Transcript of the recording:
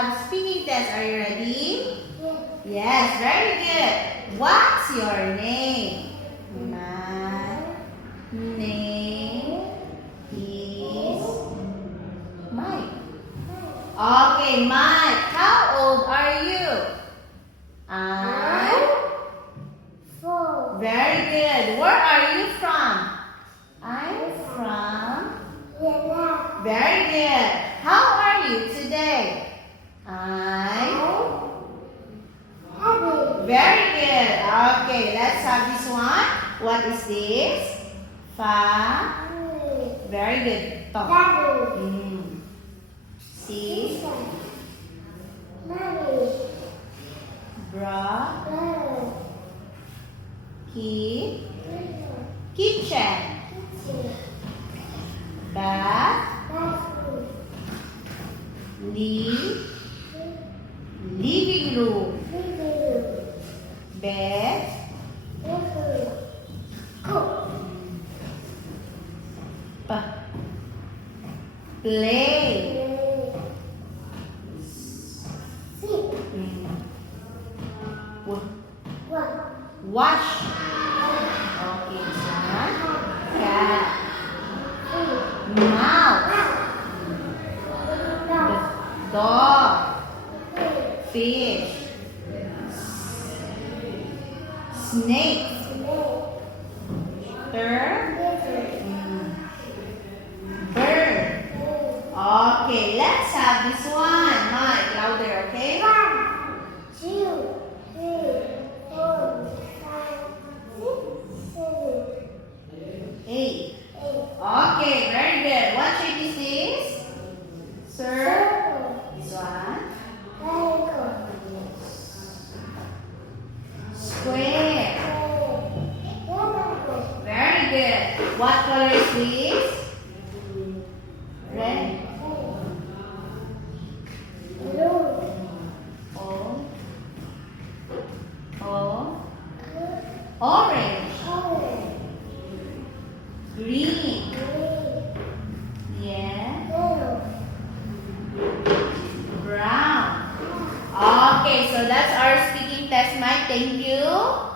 have speaking test. Are you ready? Yes. Yes, very good. What's your name? My name is Mike. Okay, Mike, how old are you? I'm 4. very good. Where are you from? I'm from. Vietnam. Very good. How are you today? I'm Happy. very good. Okay, let's have this one. What is this? Fa. Very good. Talk. Daddy. Si. Sister. Mommy. Bra. Brother. Ki. Teacher. Kitchen. Kitchen. Bath. Bathroom. Li. Living room. Living room. Bed. Bedroom. Cook. Pa. Play. Sit. Walk. Wash. Okay, son. Cat. Mouse. Dog. Fish. Snake. Bird. Bird. Okay, let's have this one. Mike, louder, okay? 1, 2, 3, 4, 5, 6, 7, 8. 8. Okay, very good. What shape is this? Sir? Circle. This one. Triangle. Square. Rectangle. Very good. What color is this? Red. Blue. Oh. Oh. Orange. Orange. Green. Green. Yeah. Yellow. Brown. Okay, so that's our speaking test, Mike. Thank you.